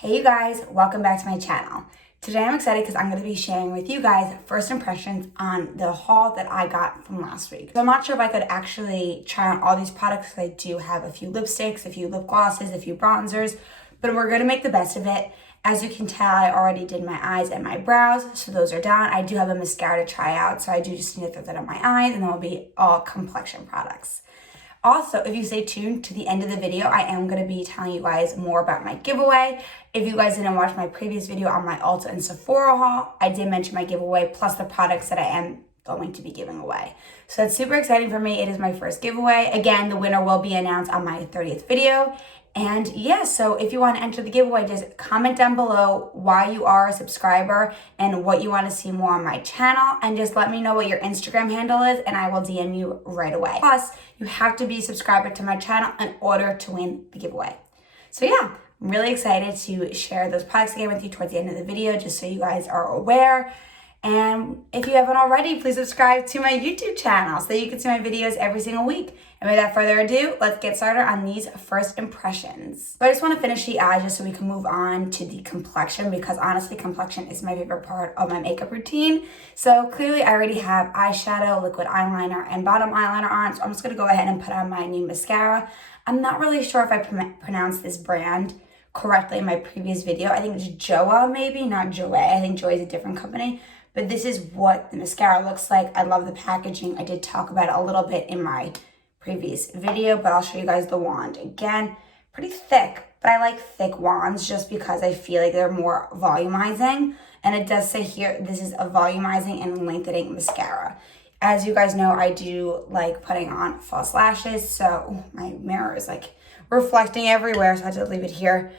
Hey you guys, welcome back to my channel. Today I'm excited because I'm going to be sharing with you guys first impressions on the haul that I got from last week. So I'm not sure if I could actually try on all these products because I do have a few lipsticks, a few lip glosses, a few bronzers, but we're going to make the best of it. As you can tell, I already did my eyes and my brows, so those are done. I do have a mascara to try out, so I do just need to throw that on my eyes, and then will be all complexion products. Also, if you stay tuned to the end of the video, I am going to be telling you guys more about my giveaway. If you guys didn't watch my previous video on my Ulta and Sephora haul, I did mention my giveaway plus the products that I am going to be giving away. So that's super exciting for me. It is my first giveaway. Again, the winner will be announced on my 30th video. And yeah, so if you want to enter the giveaway, just comment down below why you are a subscriber and what you want to see more on my channel. And just let me know what your Instagram handle is and I will DM you right away. Plus, you have to be a subscriber to my channel in order to win the giveaway. So yeah, I'm really excited to share those products again with you towards the end of the video, just so you guys are aware. And if you haven't already, please subscribe to my YouTube channel so that you can see my videos every single week. And without further ado, let's get started on these first impressions. So I just want to finish the eyes just so we can move on to the complexion, because honestly, complexion is my favorite part of my makeup routine. So clearly I already have eyeshadow, liquid eyeliner, and bottom eyeliner on. So I'm just going to go ahead and put on my new mascara. I'm not really sure if I pronounced this brand correctly in my previous video. I think it's JOAH maybe, not JOAH. I think JOAH is a different company. But this is what the mascara looks like. I love the packaging. I did talk about it a little bit in my previous video, but I'll show you guys the wand. Again, pretty thick, but I like thick wands just because I feel like they're more volumizing. And it does say here, this is a volumizing and lengthening mascara. As you guys know, I do like putting on false lashes. So my mirror is like reflecting everywhere, so I had to leave it here.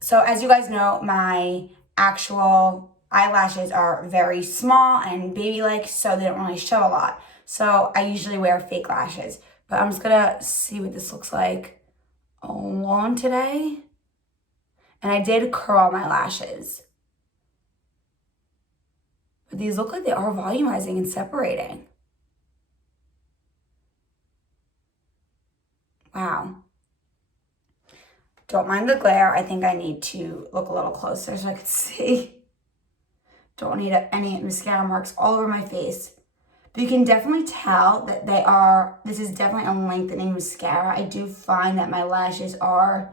So as you guys know, my actual eyelashes are very small and baby-like, so they don't really show a lot. So I usually wear fake lashes. But I'm just gonna see what this looks like alone today. And I did curl my lashes. But these look like they are volumizing and separating. Wow. Don't mind the glare. I think I need to look a little closer so I can see. Don't need any mascara marks all over my face. But you can definitely tell that this is definitely a lengthening mascara. I do find that my lashes are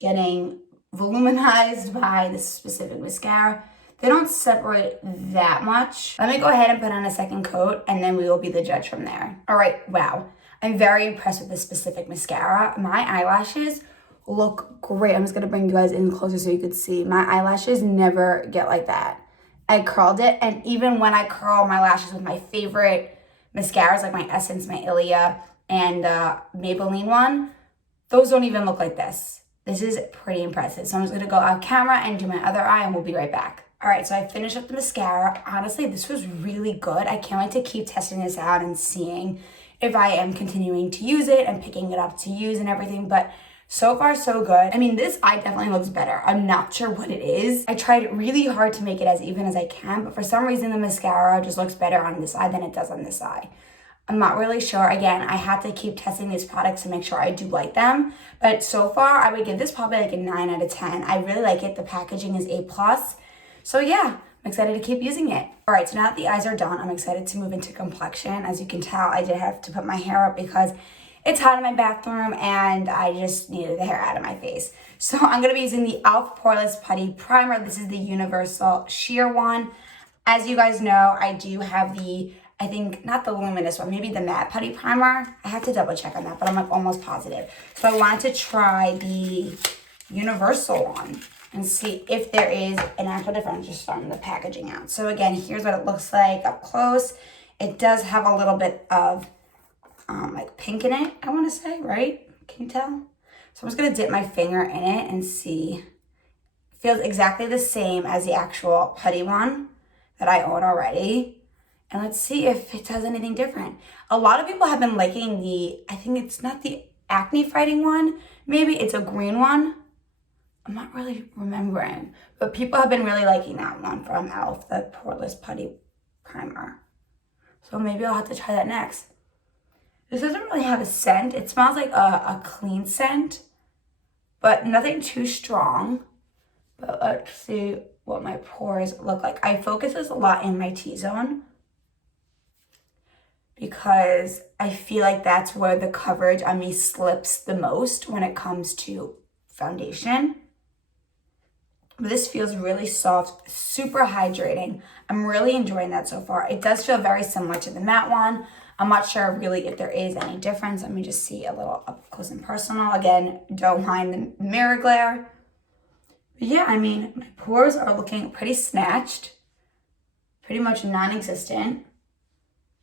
getting voluminized by this specific mascara. They don't separate that much. Let me go ahead and put on a second coat and then we will be the judge from there. All right, wow. I'm very impressed with this specific mascara. My eyelashes look great. I'm just gonna bring you guys in closer so you could see. My eyelashes never get like that. I curled it, and even when I curl my lashes with my favorite mascaras, like my Essence, my Ilia, and Maybelline one, those don't even look like this. This is pretty impressive. So I'm just gonna go off camera and do my other eye, and we'll be right back. All right, so I finished up the mascara. Honestly, this was really good. I can't wait to keep testing this out and seeing if I am continuing to use it and picking it up to use and everything, but so far, so good. I mean, this eye definitely looks better. I'm not sure what it is. I tried really hard to make it as even as I can, but for some reason, the mascara just looks better on this eye than it does on this eye. I'm not really sure. Again, I have to keep testing these products to make sure I do like them. But so far, I would give this probably like a 9 out of 10. I really like it. The packaging is A+. So yeah, I'm excited to keep using it. All right, so now that the eyes are done, I'm excited to move into complexion. As you can tell, I did have to put my hair up because it's hot in my bathroom and I just needed the hair out of my face. So I'm going to be using the e.l.f. Poreless Putty Primer. This is the Universal Sheer one. As you guys know, I do have the, I think, not the luminous one, maybe the matte putty primer. I have to double check on that, but I'm like almost positive. So I wanted to try the Universal one and see if there is an actual difference just from the packaging out. So again, here's what it looks like up close. It does have a little bit of like pink in it, I want to say, right? Can you tell? So I'm just going to dip my finger in it and see. It feels exactly the same as the actual putty one that I own already. And let's see if it does anything different. A lot of people have been liking I think it's not the acne fighting one. Maybe it's a green one. I'm not really remembering. But people have been really liking that one from e.l.f., the Poreless Putty Primer. So maybe I'll have to try that next. This doesn't really have a scent. It smells like a clean scent, but nothing too strong. But let's see what my pores look like. I focus this a lot in my T-zone because I feel like that's where the coverage on me slips the most when it comes to foundation. But this feels really soft, super hydrating. I'm really enjoying that so far. It does feel very similar to the matte one. I'm not sure really if there is any difference. Let me just see a little up close and personal. Again, don't mind the mirror glare. But yeah, I mean, my pores are looking pretty snatched, pretty much non-existent.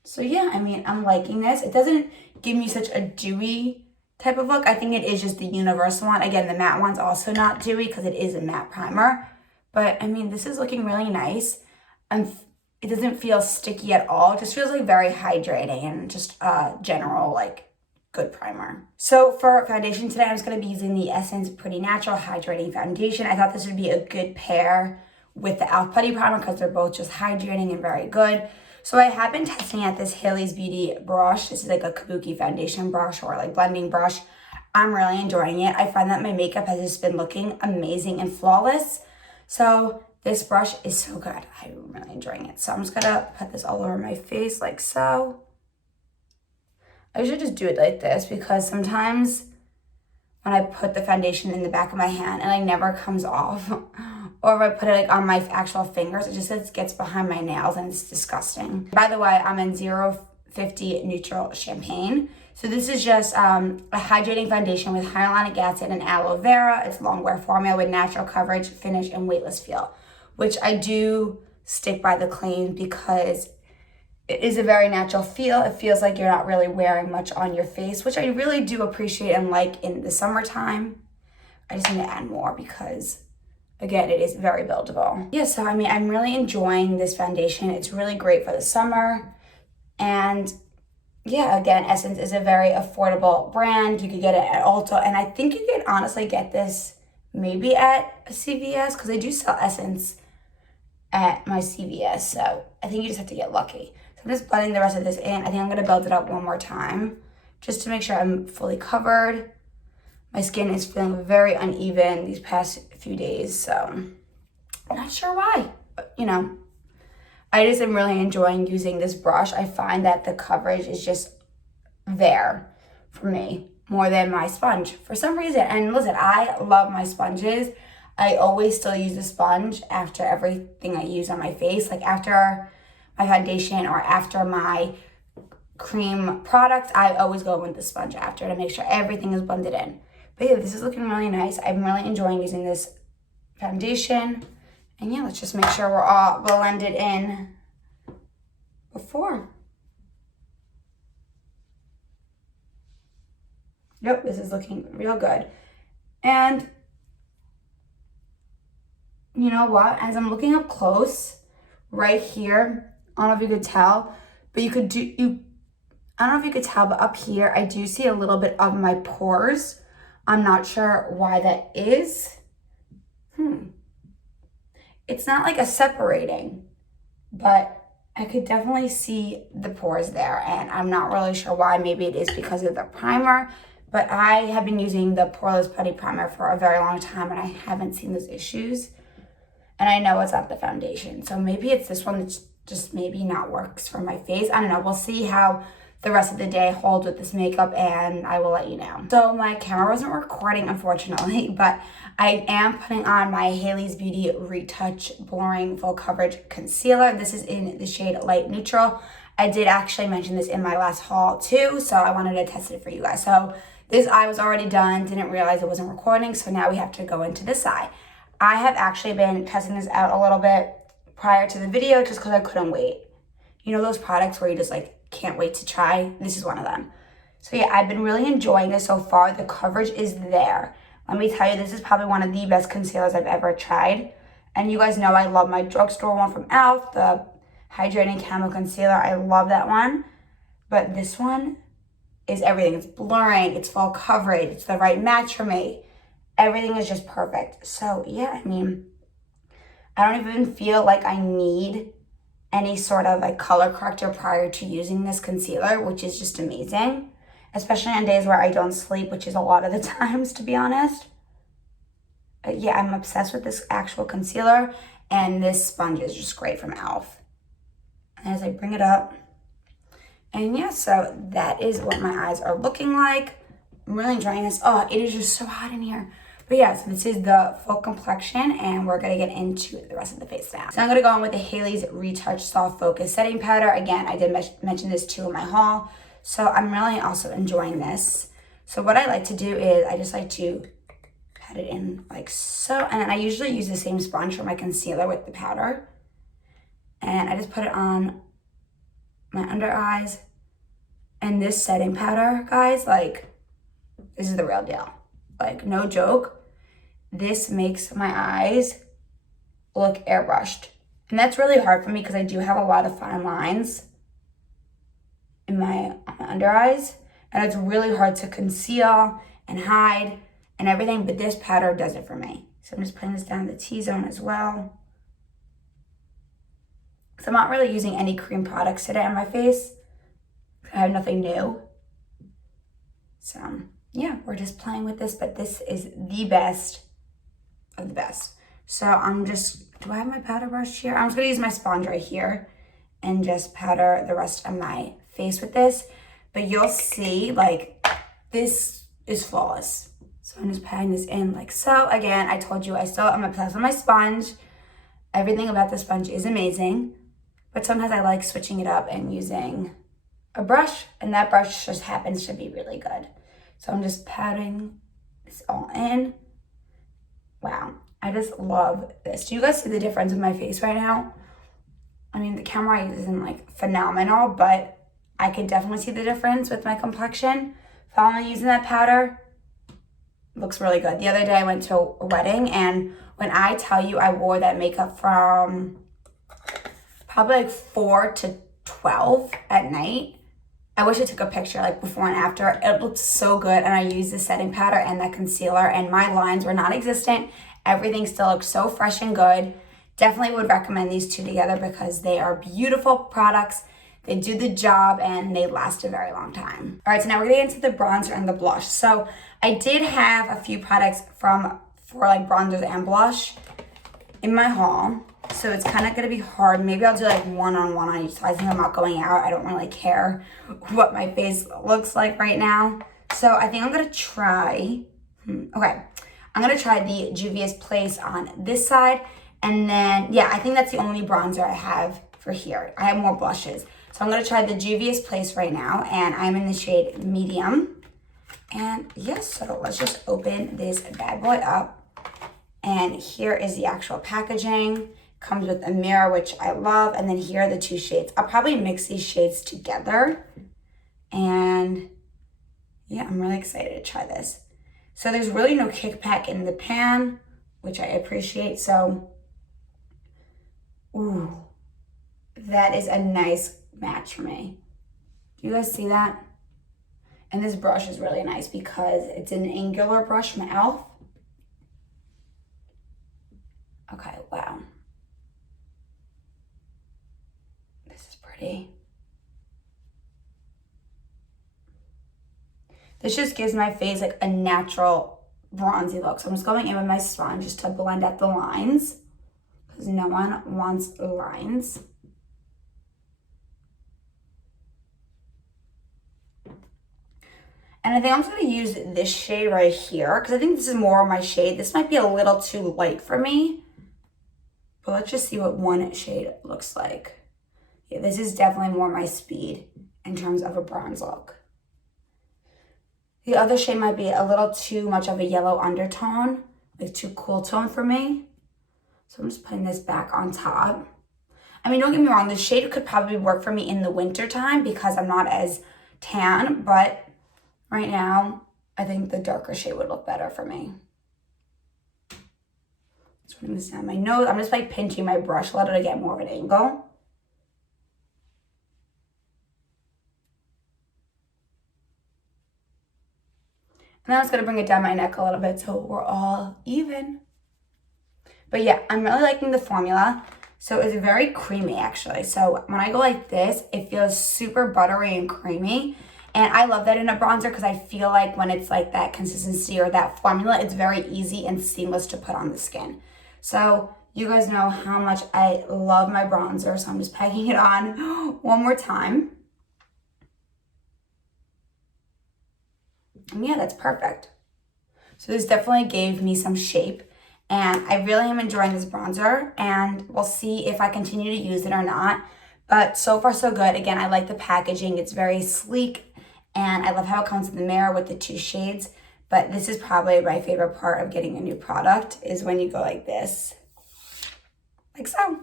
So yeah, I mean, I'm liking this. It doesn't give me such a dewy type of look. I think it is just the universal one. Again, the matte one's also not dewy because it is a matte primer. But I mean, this is looking really nice. And it doesn't feel sticky at all. It just feels like very hydrating and just a general like good primer. So for foundation today, I'm just going to be using the Essence Pretty Natural Hydrating Foundation. I thought this would be a good pair with the e.l.f. Putty Primer because they're both just hydrating and very good. So I have been testing out this HAYLEYS Beauty brush. This is like a Kabuki foundation brush or like blending brush. I'm really enjoying it. I find that my makeup has just been looking amazing and flawless. So this brush is so good. I'm really enjoying it. So I'm just gonna put this all over my face like so. I should just do it like this because sometimes when I put the foundation in the back of my hand and it never comes off, or if I put it like on my actual fingers, it just gets behind my nails and it's disgusting. By the way, I'm in 050 Neutral Champagne. So this is just a hydrating foundation with hyaluronic acid and aloe vera. It's long wear formula with natural coverage, finish, and weightless feel, which I do stick by the claim because it is a very natural feel. It feels like you're not really wearing much on your face, which I really do appreciate and like in the summertime. I just need to add more because, again, it is very buildable. Yeah, so I mean, I'm really enjoying this foundation. It's really great for the summer. And yeah, again, Essence is a very affordable brand. You could get it at Ulta. And I think you could honestly get this maybe at a CVS because they do sell Essence at my CVS. So I think you just have to get lucky. So I'm just blending the rest of this in. I think I'm going to build it up one more time just to make sure I'm fully covered. My skin is feeling very uneven these past few days, so I'm not sure why. But, you know, I just am really enjoying using this brush. I find that the coverage is just there for me more than my sponge for some reason. And listen, I love my sponges. I always still use a sponge after everything I use on my face. Like after my foundation or after my cream products, I always go with the sponge after to make sure everything is blended in. But yeah, this is looking really nice. I'm really enjoying using this foundation. And yeah, let's just make sure we're all blended in before. Yep, this is looking real good. And you know what? As I'm looking up close, right here, I don't know if you could tell, but I don't know if you could tell, but up here, I do see a little bit of my pores. I'm not sure why that is. It's not like a separating, but I could definitely see the pores there, and I'm not really sure why. Maybe it is because of the primer, but I have been using the Poreless Putty Primer for a very long time, and I haven't seen those issues. And I know it's not the foundation, so maybe it's this one that's just maybe not works for my face. I don't know. We'll see how the rest of the day holds with this makeup, and I will let you know. So my camera wasn't recording, unfortunately, but I am putting on my HAYLEYS Beauty Retouch Blurring Full Coverage Concealer. This is in the shade Light Neutral. I did actually mention this in my last haul too, so I wanted to test it for you guys. So this eye was already done, didn't realize it wasn't recording, so now we have to go into this eye. I have actually been testing this out a little bit prior to the video just because I couldn't wait. You know those products where you just like can't wait to try? This is one of them. So yeah, I've been really enjoying this so far. The coverage is there. Let me tell you, this is probably one of the best concealers I've ever tried. And you guys know I love my drugstore one from e.l.f., the Hydrating Camo Concealer. I love that one. But this one is everything. It's blurring, it's full coverage, it's the right match for me. Everything is just perfect. So yeah, I mean, I don't even feel like I need any sort of like color corrector prior to using this concealer, which is just amazing, especially on days where I don't sleep, which is a lot of the times, to be honest. Yeah, I'm obsessed with this actual concealer, and this sponge is just great from e.l.f. And as I bring it up, and yeah, so that is what my eyes are looking like. I'm really enjoying this. Oh, it is just so hot in here. But yeah, so this is the full complexion, and we're gonna get into the rest of the face now. So I'm gonna go in with the HAYLEYS Retouch Soft Focus Setting Powder. Again, I did mention this too in my haul, so I'm really also enjoying this. So what I like to do is I just like to pat it in like so, and then I usually use the same sponge for my concealer with the powder. And I just put it on my under eyes. And this setting powder, guys, like, this is the real deal. Like, no joke. This makes my eyes look airbrushed. And that's really hard for me because I do have a lot of fine lines on my under eyes. And it's really hard to conceal and hide and everything, but this powder does it for me. So I'm just putting this down the T-zone as well. So I'm not really using any cream products today on my face. I have nothing new. So yeah, we're just playing with this, but this is the best of the best. So I'm just, do I have my powder brush here? I'm just gonna use my sponge right here and just powder the rest of my face with this. But you'll see, like, this is flawless. So I'm just patting this in like so. Again, I told you I'm obsessed with my sponge. Everything about the sponge is amazing. But sometimes I like switching it up and using a brush, and that brush just happens to be really good. So I'm just patting this all in. Wow, I just love this. Do you guys see the difference in my face right now? I mean, the camera isn't like phenomenal, but I could definitely see the difference with my complexion following using that powder. It looks really good. The other day I went to a wedding, and when I tell you I wore that makeup from probably like 4 to 12 at night. I wish I took a picture like before and after. It looked so good, and I used the setting powder and that concealer, and my lines were non-existent. Everything still looks so fresh and good. Definitely would recommend these two together because they are beautiful products. They do the job, and they last a very long time. All right, so now we're gonna get into the bronzer and the blush. So I did have a few products for like bronzers and blush in my haul. So it's kind of going to be hard. Maybe I'll do like one-on-one on each side since I'm not going out. I don't really care what my face looks like right now. So I think I'm going to try, okay. I'm going to try the Juvia's Place on this side. And then, yeah, I think that's the only bronzer I have for here. I have more blushes. So I'm going to try the Juvia's Place right now. And I'm in the shade medium. And yes, so let's just open this bad boy up. And here is the actual packaging. Comes with a mirror, which I love. And then here are the two shades. I'll probably mix these shades together. And yeah, I'm really excited to try this. So there's really no kickback in the pan, which I appreciate. So, ooh, that is a nice match for me. Do you guys see that? And this brush is really nice because it's an angular brush from e.l.f. Okay, wow. This is pretty. This just gives my face like a natural bronzy look. So I'm just going in with my sponge just to blend out the lines because no one wants lines. And I think I'm just going to use this shade right here because I think this is more of my shade. This might be a little too light for me. But let's just see what one shade looks like. Yeah, this is definitely more my speed in terms of a bronze look. The other shade might be a little too much of a yellow undertone, like too cool tone for me. So I'm just putting this back on top. I mean, don't get me wrong, this shade could probably work for me in the winter time because I'm not as tan, but right now, I think the darker shade would look better for me. Just putting this down my nose. I'm just like pinching my brush, let it get more of an angle. And then I'm just gonna bring it down my neck a little bit so we're all even. But yeah, I'm really liking the formula. So it's very creamy actually. So when I go like this, it feels super buttery and creamy. And I love that in a bronzer because I feel like when it's like that consistency or that formula, it's very easy and seamless to put on the skin. So you guys know how much I love my bronzer, so I'm just packing it on one more time. And yeah, that's perfect. So this definitely gave me some shape, and I really am enjoying this bronzer, and we'll see if I continue to use it or not. But so far so good. Again, I like the packaging. It's very sleek, and I love how it comes in the mirror with the 2 shades. But this is probably my favorite part of getting a new product, is when you go like this. Like so.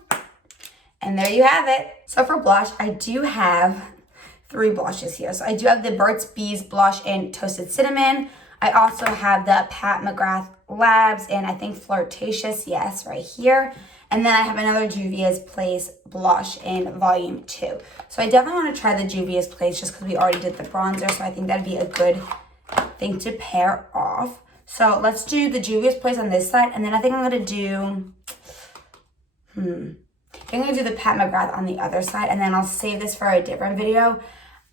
And there you have it. So for blush, I do have 3 blushes here. So I do have the Burt's Bees blush in Toasted Cinnamon. I also have the Pat McGrath Labs in, I think, Fleurtatious, yes, right here. And then I have another Juvia's Place blush in Volume 2. So I definitely want to try the Juvia's Place just because we already did the bronzer. So I think that'd be a good thing to pair off. So let's do the Juvia's Place on this side. And then I think I'm going to do, I think I'm going to do the Pat McGrath on the other side. And then I'll save this for a different video.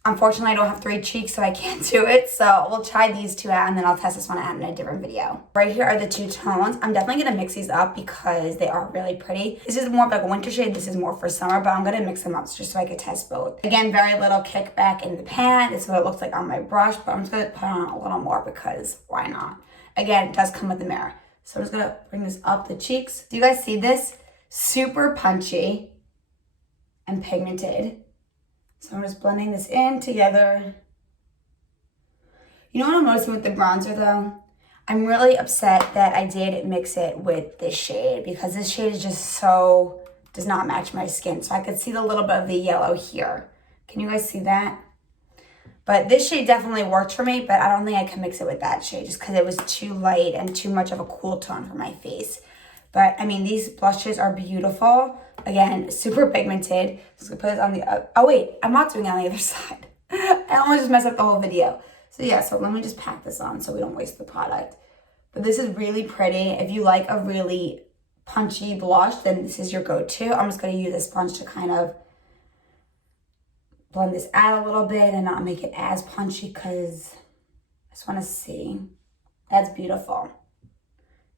Unfortunately, I don't have 3 cheeks, so I can't do it. So we'll try these 2 out, and then I'll test this one out in a different video. Right here are the 2 tones. I'm definitely going to mix these up because they are really pretty. This is more of like a winter shade. This is more for summer, but I'm going to mix them up just so I could test both. Again, very little kickback in the pan. This is what it looks like on my brush, but I'm just going to put on a little more because why not? Again, it does come with the mirror. So I'm just going to bring this up the cheeks. Do you guys see this? Super punchy and pigmented. So I'm just blending this in together. You know what I'm noticing with the bronzer though? I'm really upset that I did mix it with this shade because this shade is just so, does not match my skin. So I could see the little bit of the yellow here. Can you guys see that? But this shade definitely worked for me, but I don't think I can mix it with that shade just because it was too light and too much of a cool tone for my face. But I mean, these blushes are beautiful. Again, super pigmented. So I'm gonna put it on the, oh wait, I'm not doing it on the other side. I almost just messed up the whole video. So yeah, so let me just pack this on so we don't waste the product. But this is really pretty. If you like a really punchy blush, then this is your go-to. I'm just gonna use a sponge to kind of blend this out a little bit and not make it as punchy because I just wanna see. That's beautiful.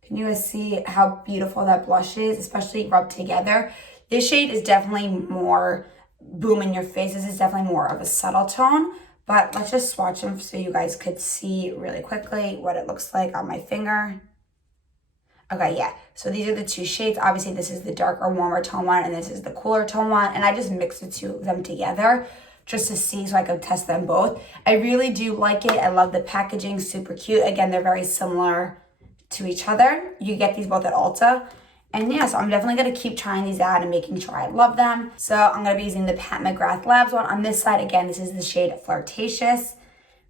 Can you guys see how beautiful that blush is, especially rubbed together? This shade is definitely more boom in your face. This is definitely more of a subtle tone, but let's just swatch them so you guys could see really quickly what it looks like on my finger. Okay, yeah, so these are the 2 shades. Obviously, this is the darker, warmer tone one, and this is the cooler tone one, and I just mixed the 2 of them together just to see so I could test them both. I really do like it. I love the packaging, super cute. Again, they're very similar to each other. You get these both at Ulta. And yeah, so I'm definitely going to keep trying these out and making sure I love them. So I'm going to be using the Pat McGrath Labs one on this side. Again, this is the shade Fleurtatious.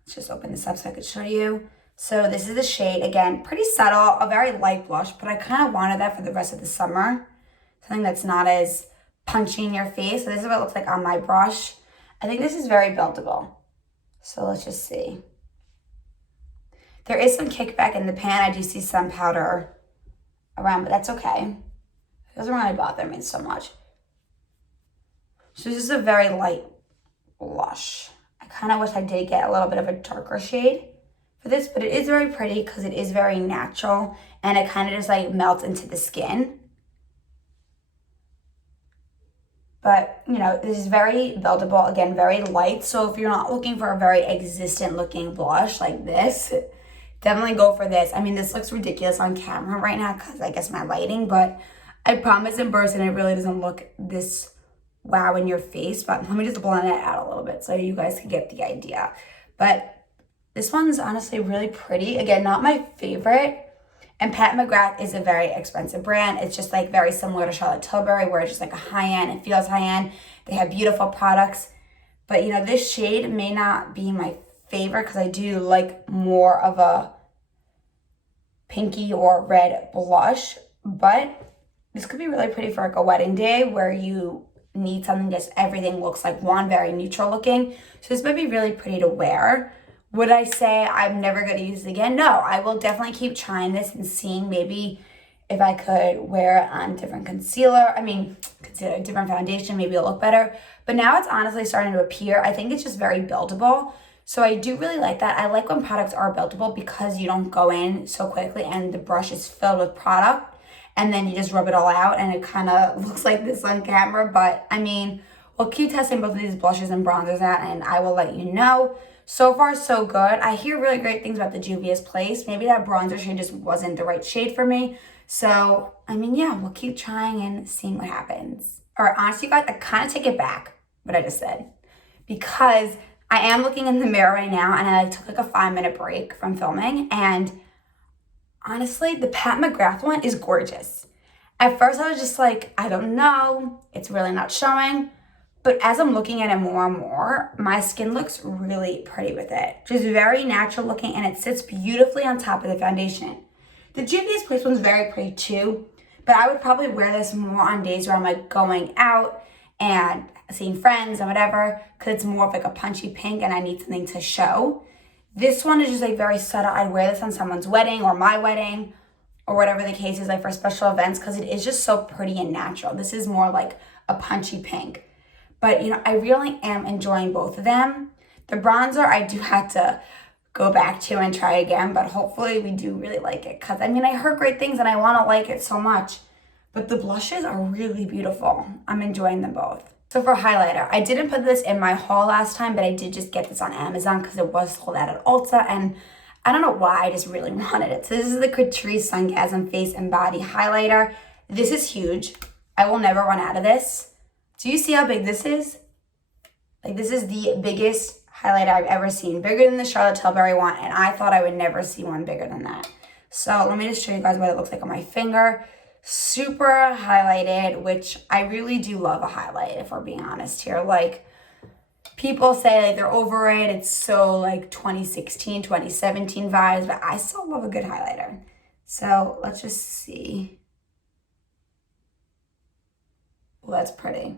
Let's just open this up so I could show you. So this is the shade, again, pretty subtle, a very light blush, but I kind of wanted that for the rest of the summer. Something that's not as punchy in your face. So this is what it looks like on my brush. I think this is very buildable. So let's just see. There is some kickback in the pan. I do see some powder around, but that's okay. It doesn't really bother me so much. So this is a very light blush. I kind of wish I did get a little bit of a darker shade for this, but it is very pretty because it is very natural and it kind of just like melts into the skin. But, you know, this is very buildable, again, very light. So if you're not looking for a very existent looking blush like this, definitely go for this. I mean, this looks ridiculous on camera right now because I guess my lighting, but I promise in person it really doesn't look this wow in your face. But let me just blend it out a little bit so you guys can get the idea. But this one's honestly really pretty. Again, not my favorite. And Pat McGrath is a very expensive brand. It's just like very similar to Charlotte Tilbury where it's just like a high-end. It feels high-end. They have beautiful products. But, you know, this shade may not be my favorite because I do like more of a pinky or red blush, but this could be really pretty for like a wedding day where you need something just everything looks like one, very neutral looking. So this might be really pretty to wear. Would I say I'm never going to use it again? No, I will definitely keep trying this and seeing maybe if I could wear it on different concealer. I mean, consider different foundation, maybe it'll look better. But now it's honestly starting to appear. I think it's just very buildable. So I do really like that. I like when products are buildable because you don't go in so quickly and the brush is filled with product and then you just rub it all out and it kind of looks like this on camera. But I mean, we'll keep testing both of these blushes and bronzers out and I will let you know. So far, so good. I hear really great things about the Juvia's Place. Maybe that bronzer shade just wasn't the right shade for me. So, I mean, yeah, we'll keep trying and seeing what happens. All right, honestly, guys, I kind of take it back, what I just said. Because I am looking in the mirror right now and I took like a 5-minute break from filming. And honestly, the Pat McGrath one is gorgeous. At first, I was just like, I don't know. It's really not showing. But as I'm looking at it more and more, my skin looks really pretty with it. Just very natural looking and it sits beautifully on top of the foundation. The Juvia's Place one's very pretty too, but I would probably wear this more on days where I'm like going out and seeing friends and whatever, because it's more of like a punchy pink and I need something to show. This one is just like very subtle. I'd wear this on someone's wedding or my wedding or whatever the case is, like for special events, because it is just so pretty and natural. This is more like a punchy pink. But, you know, I really am enjoying both of them. The bronzer, I do have to go back to and try again, but hopefully we do really like it. Because, I mean, I heard great things and I want to like it so much. But the blushes are really beautiful. I'm enjoying them both. So for highlighter, I didn't put this in my haul last time, but I did just get this on Amazon because it was sold out at Ulta. And I don't know why, I just really wanted it. So this is the CATRICE SUNGASM Face and Body Highlighter. This is huge. I will never run out of this. Do you see how big this is? Like, this is the biggest highlighter I've ever seen. Bigger than the Charlotte Tilbury one, and I thought I would never see one bigger than that. So let me just show you guys what it looks like on my finger. Super highlighted, which I really do love a highlight, if we're being honest here. Like, people say like they're over it. It's so like 2016, 2017 vibes, but I still love a good highlighter. So let's just see. Well, that's pretty.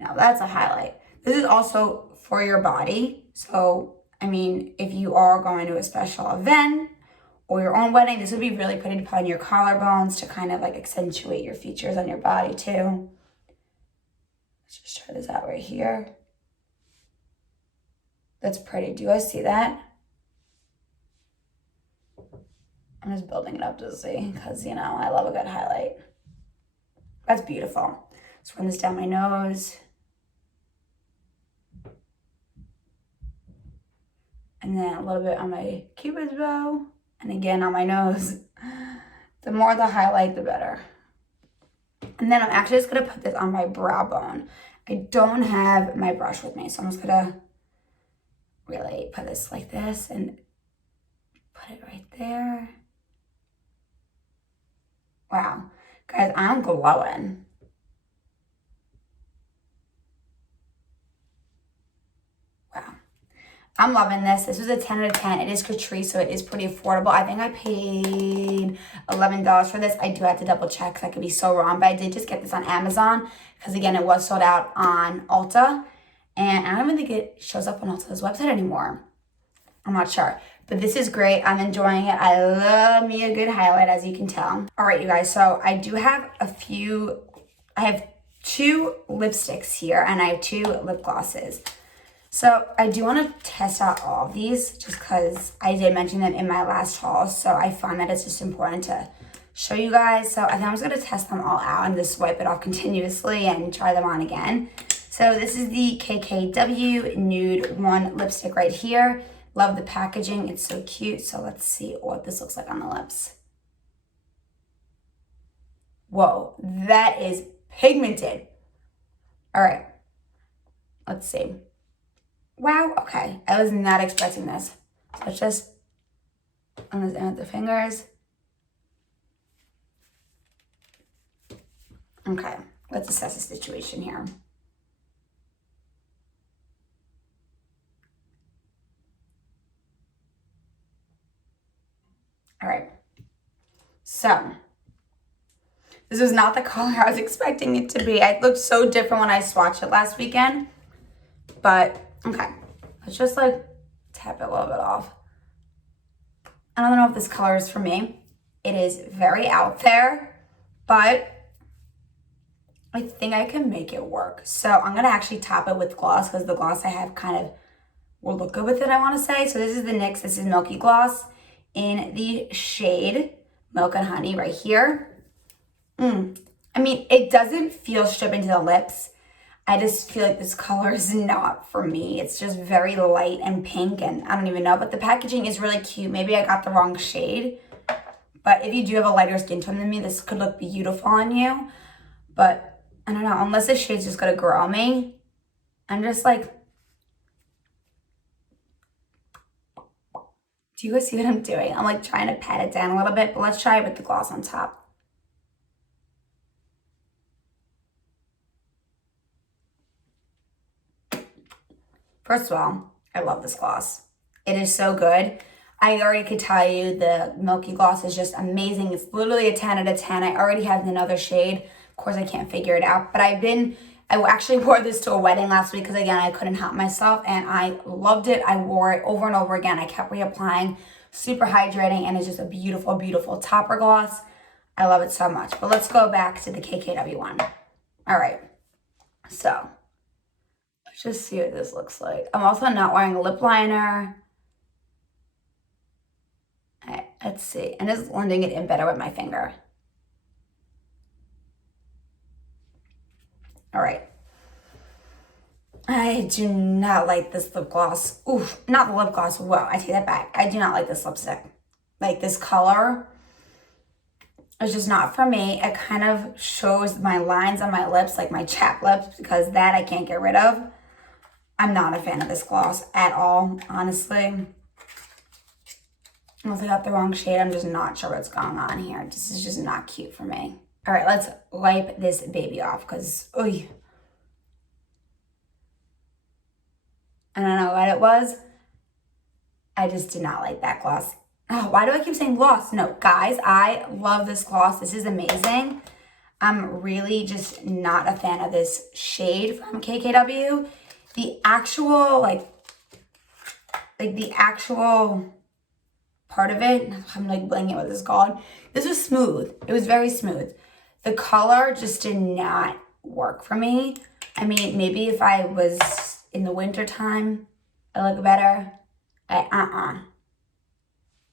Now that's a highlight. This is also for your body. So, I mean, if you are going to a special event or your own wedding, this would be really pretty to put on your collarbones to kind of like accentuate your features on your body too. Let's just try this out right here. That's pretty. Do you guys see that? I'm just building it up to see because, you know, I love a good highlight. That's beautiful. Let's run this down my nose. And then a little bit on my cupid's bow. And again on my nose. The more the highlight, the better. And then I'm actually just going to put this on my brow bone. I don't have my brush with me, so I'm just going to really put this like this and put it right there. Wow. Guys, I'm glowing. Wow. I'm loving this. This was a 10 out of 10. It is CATRICE, so it is pretty affordable. I think I paid $11 for this. I do have to double check because I could be so wrong, but I did just get this on Amazon because, again, it was sold out on Ulta. And I don't even think it shows up on Ulta's website anymore. I'm not sure. But this is great. I'm enjoying it. I love me a good highlight, as you can tell. All right, you guys. So I do have I have 2 lipsticks here and I have 2 lip glosses. So I do want to test out all of these just because I did mention them in my last haul. So I find that it's just important to show you guys. So I think I'm just going to test them all out and just swipe it off continuously and try them on again. So this is the KKW Nude 1 lipstick right here. Love the packaging. It's so cute. So let's see what this looks like on the lips. Whoa, that is pigmented. All right, let's see. Wow, okay. I was not expecting this. So let's just understand the fingers. Okay, let's assess the situation here. All right, so this was not the color I was expecting it to be. It looked so different when I swatched it last weekend, but okay, let's just like tap it a little bit off. I don't know if this color is for me. It is very out there, but I think I can make it work. So I'm gonna actually top it with gloss because the gloss I have kind of will look good with it, I want to say. So this is the NYX, this is Milky Gloss in the shade Milk and Honey right here. I mean, it doesn't feel stripping to the lips. I just feel like this color is not for me. It's just very light and pink, and I don't even know, but the packaging is really cute. Maybe I got the wrong shade, but if you do have a lighter skin tone than me, this could look beautiful on you. But I don't know, unless this shade's just gonna grow me, I'm just like, do you guys see what I'm doing? I'm like trying to pat it down a little bit, but let's try it with the gloss on top. First of all, I love this gloss. It is so good. I already could tell you the Milky Gloss is just amazing. It's literally a 10 out of 10. I already have another shade. Of course, I can't figure it out, but I actually wore this to a wedding last week because, again, I couldn't help myself, and I loved it. I wore it over and over again. I kept reapplying. Super hydrating, and it's just a beautiful, beautiful topper gloss. I love it so much. But let's go back to the KKW one. All right. So let's just see what this looks like. I'm also not wearing a lip liner. All right, let's see. And just blending it in better with my finger. All right. I do not like this lip gloss. Oof, not the lip gloss. Whoa, I take that back. I do not like this lipstick. Like, this color is just not for me. It kind of shows my lines on my lips, like my chapped lips, because that I can't get rid of. I'm not a fan of this gloss at all, honestly. Unless I got the wrong shade, I'm just not sure what's going on here. This is just not cute for me. All right, let's wipe this baby off because, oy. I don't know what it was. I just did not like that gloss. Oh, why do I keep saying gloss? No, guys, I love this gloss. This is amazing. I'm really just not a fan of this shade from KKW. The actual, like the actual part of it, I'm like blanking what this is called. This was smooth. It was very smooth. The color just did not work for me. I mean, maybe if I was in the winter time, I look better.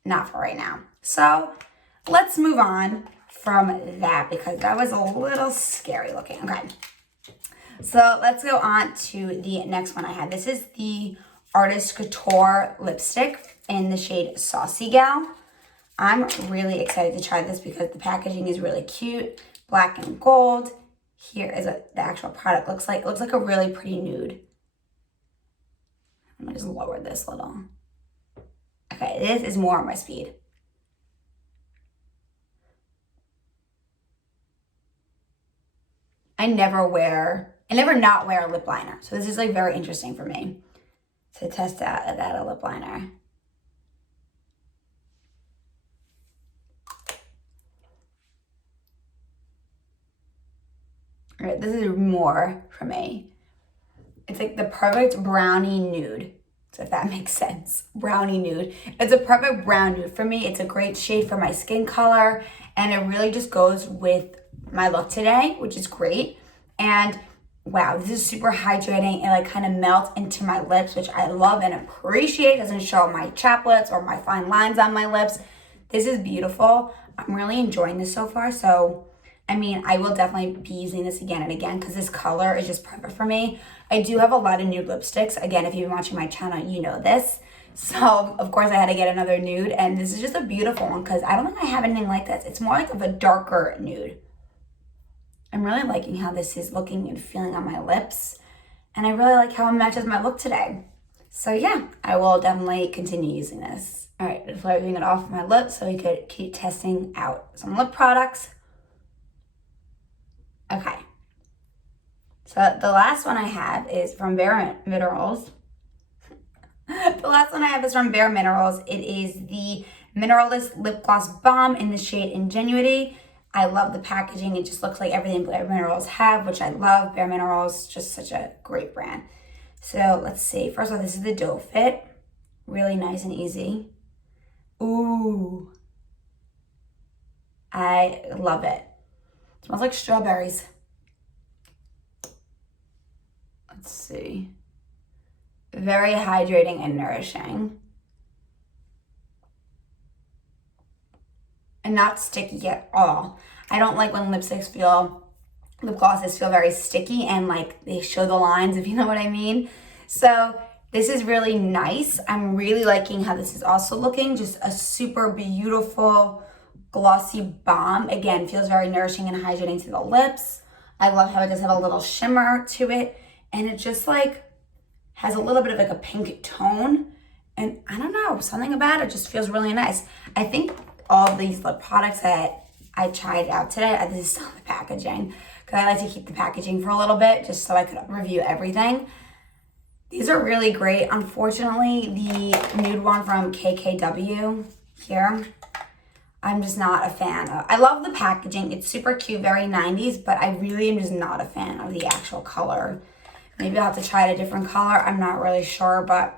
Not for right now. So let's move on from that because that was a little scary looking. Okay. So let's go on to the next one I had. This is the Artist Couture lipstick in the shade Saucy Gal. I'm really excited to try this because the packaging is really cute. Black and gold. Here is what the actual product looks like. It looks like a really pretty nude. I'm gonna just lower this a little. Okay, this is more my speed. I never not wear a lip liner. So this is like very interesting for me to test out a lip liner. All right, this is more for me. It's like the perfect brownie nude. So if that makes sense, brownie nude. It's a perfect brown nude for me. It's a great shade for my skin color, and it really just goes with my look today, which is great. And wow, this is super hydrating. It like kind of melts into my lips, which I love and appreciate. It doesn't show my chapped lips or my fine lines on my lips. This is beautiful. I'm really enjoying this so far. So, I mean, I will definitely be using this again and again because this color is just perfect for me. I do have a lot of nude lipsticks. Again, if you've been watching my channel, you know this. So, of course, I had to get another nude. And this is just a beautiful one because I don't think I have anything like this. It's more like of a darker nude. I'm really liking how this is looking and feeling on my lips. And I really like how it matches my look today. So, yeah, I will definitely continue using this. All right, just wiping it off my lips so we could keep testing out some lip products. Okay. So the last one I have is from Bare Minerals. The last one I have is from Bare Minerals. It is the Mineralist Lip Gloss Balm in the shade Ingenuity. I love the packaging. It just looks like everything Bare Minerals have, which I love. Bare Minerals, just such a great brand. So let's see. First of all, this is the doe fit. Really nice and easy. Ooh. I love it. It smells like strawberries. Let's see. Very hydrating and nourishing. And not sticky at all. I don't like when lip glosses feel very sticky and like they show the lines, if you know what I mean. So this is really nice. I'm really liking how this is also looking. Just a super beautiful glossy balm. Again, feels very nourishing and hydrating to the lips. I love how it does have a little shimmer to it. And it just like has a little bit of like a pink tone. And I don't know, something about it just feels really nice. I think all of these lip products that I tried out today, this is still the packaging, because I like to keep the packaging for a little bit just so I could review everything. These are really great. Unfortunately, the nude one from KKW here, I'm just not a fan of. I love the packaging. It's super cute, very 90s, but I really am just not a fan of the actual color. Maybe I'll have to try a different color. I'm not really sure, but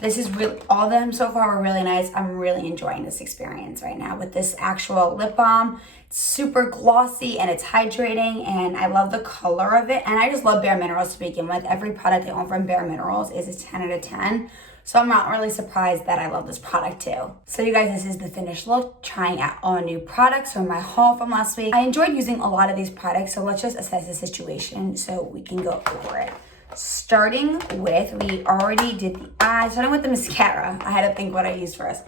this is really, all of them so far were really nice. I'm really enjoying this experience right now with this actual lip balm. It's super glossy and it's hydrating, and I love the color of it. And I just love Bare Minerals to begin with. Every product I own from Bare Minerals is a 10 out of 10. So I'm not really surprised that I love this product too. So you guys, this is the finished look, trying out all new products from my haul from last week. I enjoyed using a lot of these products, so let's just assess the situation so we can go over it. Starting with, we already did the eyes. Starting with the mascara, I had to think what I used first.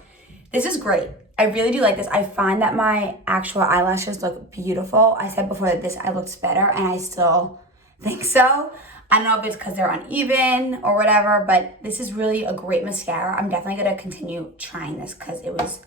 This is great. I really do like this. I find that my actual eyelashes look beautiful. I said before that this eye looks better, and I still think so. I don't know if it's because they're uneven or whatever, but this is really a great mascara. I'm definitely going to continue trying this because it was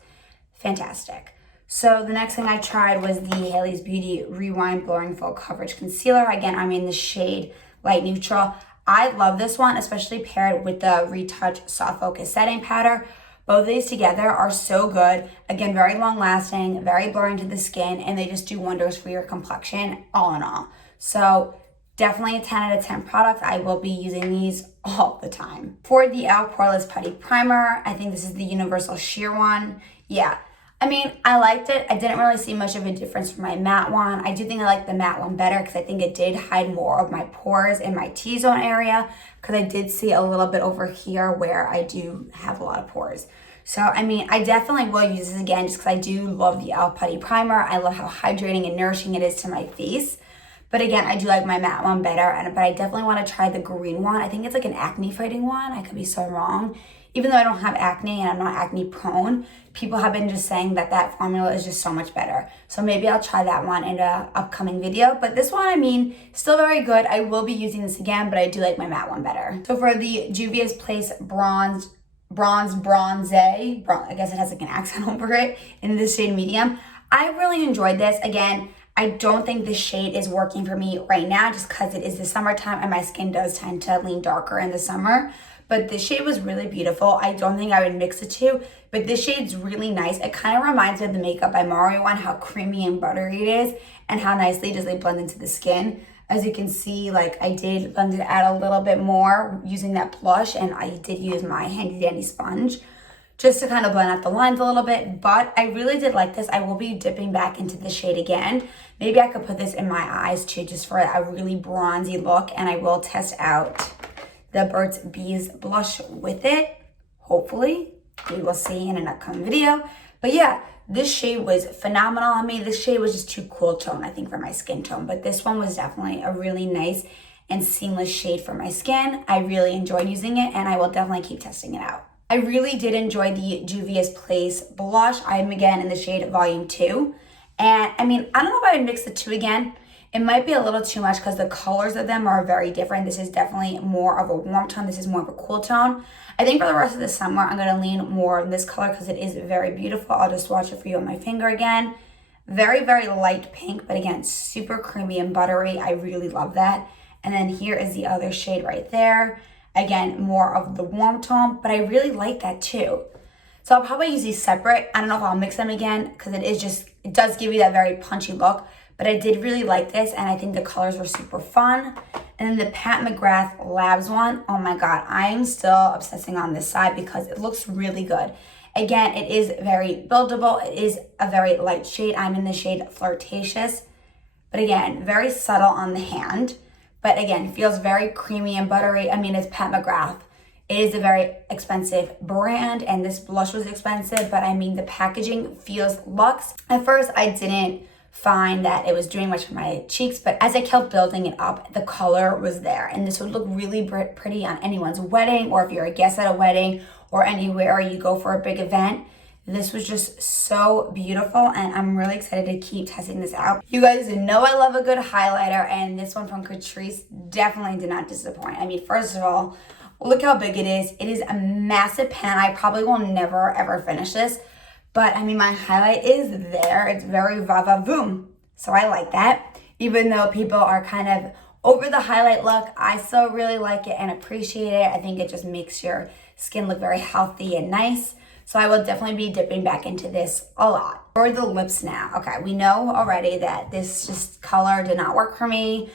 fantastic. So the next thing I tried was the Hayley's Beauty Rewind Blurring Full Coverage Concealer. Again, I'm in the shade Light Neutral. I love this one, especially paired with the Retouch Soft Focus Setting Powder. Both of these together are so good. Again, very long lasting, very blurring to the skin, and they just do wonders for your complexion all in all. So definitely a 10 out of 10 product. I will be using these all the time. For the Poreless Putty Primer, I think this is the Universal Sheer one. Yeah, I mean, I liked it. I didn't really see much of a difference from my matte one. I do think I like the matte one better because I think it did hide more of my pores in my T-zone area, because I did see a little bit over here where I do have a lot of pores. So, I mean, I definitely will use this again just because I do love the Putty Primer. I love how hydrating and nourishing it is to my face. But again, I do like my matte one better, but I definitely want to try the green one. I think it's like an acne fighting one. I could be so wrong. Even though I don't have acne and I'm not acne prone, people have been just saying that that formula is just so much better. So maybe I'll try that one in an upcoming video. But this one, I mean, still very good. I will be using this again, but I do like my matte one better. So for the Juvia's Place Bronze, I guess it has like an accent over it, in this shade medium. I really enjoyed this. Again, I don't think this shade is working for me right now just because it is the summertime and my skin does tend to lean darker in the summer. But this shade was really beautiful. I don't think I would mix the two, but this shade's really nice. It kind of reminds me of the Makeup by Mario one, how creamy and buttery it is and how nicely does they blend into the skin. As you can see, like I did blend it out a little bit more using that blush, and I did use my handy dandy sponge just to kind of blend out the lines a little bit, but I really did like this. I will be dipping back into the shade again. Maybe I could put this in my eyes too, just for a really bronzy look, and I will test out the Burt's Bees blush with it, hopefully. We will see in an upcoming video. But yeah, this shade was phenomenal on me. This shade was just too cool tone, I think, for my skin tone, but this one was definitely a really nice and seamless shade for my skin. I really enjoyed using it, and I will definitely keep testing it out. I really did enjoy the Juvia's Place blush. I'm again in the shade Volume 2. And I mean, I don't know if I would mix the two again. It might be a little too much because the colors of them are very different. This is definitely more of a warm tone. This is more of a cool tone. I think for the rest of the summer, I'm going to lean more on this color because it is very beautiful. I'll just swatch it for you on my finger again. Very, very light pink, but again, super creamy and buttery. I really love that. And then here is the other shade right there. Again, more of the warm tone, but I really like that too. So I'll probably use these separate. I don't know if I'll mix them again because it does give you that very punchy look, but I did really like this, and I think the colors were super fun. And then the Pat McGrath Labs one, oh my God, I'm still obsessing on this side because it looks really good. Again, it is very buildable. It is a very light shade. I'm in the shade Fleurtatious, but again, very subtle on the hand. But again, feels very creamy and buttery. I mean, it's Pat McGrath. It is a very expensive brand, and this blush was expensive, but I mean, the packaging feels luxe. At first, I didn't find that it was doing much for my cheeks, but as I kept building it up, the color was there, and this would look really pretty on anyone's wedding, or if you're a guest at a wedding, or anywhere you go for a big event. This was just so beautiful, and I'm really excited to keep testing this out. You guys know I love a good highlighter, and this one from CATRICE definitely did not disappoint. I mean, first of all, look how big it is. It is a massive pan. I probably will never ever finish this, but I mean, my highlight is there. It's very va-va-voom, so I like that. Even though people are kind of over the highlight look, I still really like it and appreciate it. I think it just makes your skin look very healthy and nice. So I will definitely be dipping back into this a lot. For the lips now, okay, we know already that this just color did not work for me.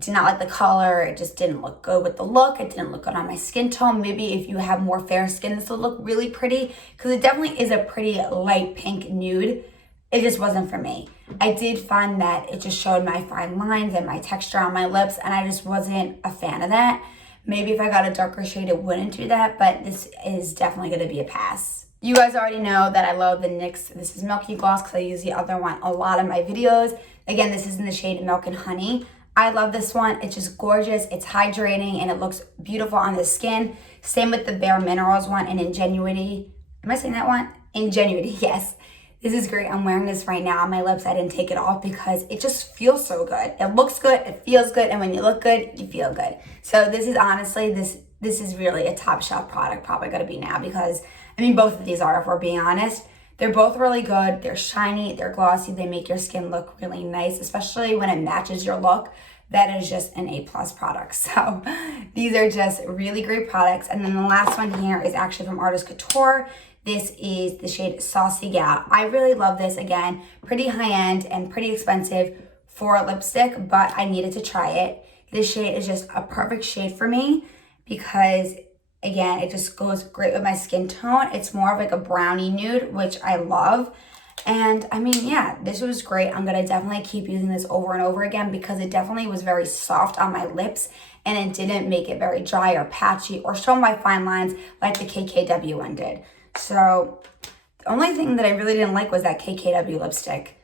Did not like the color. It just didn't look good with the look. It didn't look good on my skin tone. Maybe if you have more fair skin, this will look really pretty, because it definitely is a pretty light pink nude. It just wasn't for me. I did find that it just showed my fine lines and my texture on my lips, and I just wasn't a fan of that. Maybe if I got a darker shade, it wouldn't do that, but this is definitely going to be a pass. You guys already know that I love the NYX This Is Milky gloss, because I use the other one a lot in my videos. Again, this is in the shade Milk and Honey. I love this one. It's just gorgeous. It's hydrating, and it looks beautiful on the skin. Same with the Bare Minerals one and Ingenuity. Am I saying that one? Ingenuity, yes. This is great. I'm wearing this right now on my lips. I didn't take it off because it just feels so good. It looks good, it feels good, and when you look good, you feel good. So this is honestly, this is really a top shelf product, probably gonna be now, because I mean, both of these are, if we're being honest. They're both really good. They're shiny, they're glossy, they make your skin look really nice, especially when it matches your look. That is just an A+ product. So these are just really great products. And then the last one here is actually from Artist Couture. This is the shade Saucy Gal. I really love this. Again, pretty high-end and pretty expensive for a lipstick, but I needed to try it. This shade is just a perfect shade for me because, again, it just goes great with my skin tone. It's more of like a brownie nude, which I love. And I mean, yeah, this was great. I'm gonna definitely keep using this over and over again because it definitely was very soft on my lips and it didn't make it very dry or patchy or show my fine lines like the KKW one did. So the only thing that I really didn't like was that KKW lipstick.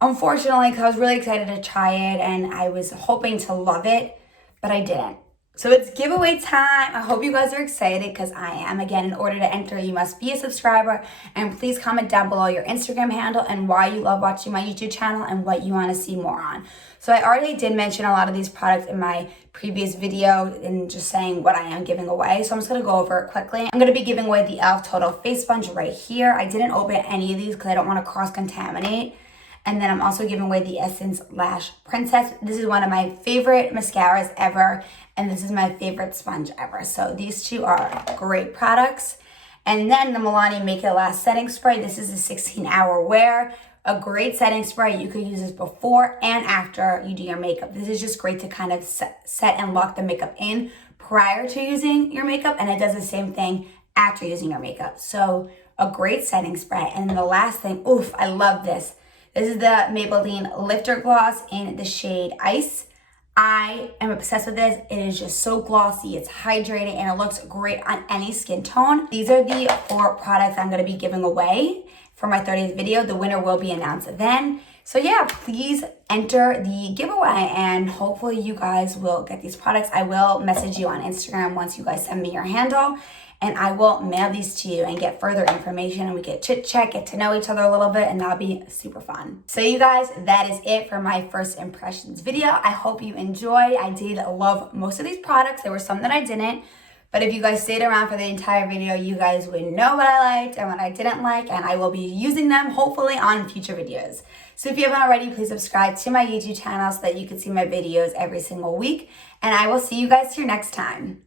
Unfortunately, because I was really excited to try it and I was hoping to love it, but I didn't. So it's giveaway time. I hope you guys are excited because I am. Again, in order to enter, you must be a subscriber. And please comment down below your Instagram handle and why you love watching my YouTube channel and what you want to see more on. So I already did mention a lot of these products in my previous video and just saying what I am giving away. So I'm just going to go over it quickly. I'm going to be giving away the e.l.f. Total Face Sponge right here. I didn't open any of these because I don't want to cross-contaminate. And then I'm also giving away the Essence Lash Princess. This is one of my favorite mascaras ever. And this is my favorite sponge ever. So these two are great products. And then the Milani Make It Last Setting Spray. This is a 16-hour wear. A great setting spray. You could use this before and after you do your makeup. This is just great to kind of set and lock the makeup in prior to using your makeup. And it does the same thing after using your makeup. So a great setting spray. And then the last thing, oof, I love this. This is the Maybelline Lifter Gloss in the shade Ice. I am obsessed with this. It is just so glossy, it's hydrating, and it looks great on any skin tone. These are the 4 products I'm gonna be giving away for my 30th video. The winner will be announced then. So yeah, please enter the giveaway and hopefully you guys will get these products. I will message you on Instagram once you guys send me your handle. And I will mail these to you and get further information and we get chit chat, get to know each other a little bit, and that'll be super fun. So you guys, that is it for my first impressions video. I hope you enjoyed. I did love most of these products. There were some that I didn't, but if you guys stayed around for the entire video, you guys would know what I liked and what I didn't like, and I will be using them hopefully on future videos. So if you haven't already, please subscribe to my YouTube channel so that you can see my videos every single week, and I will see you guys here next time.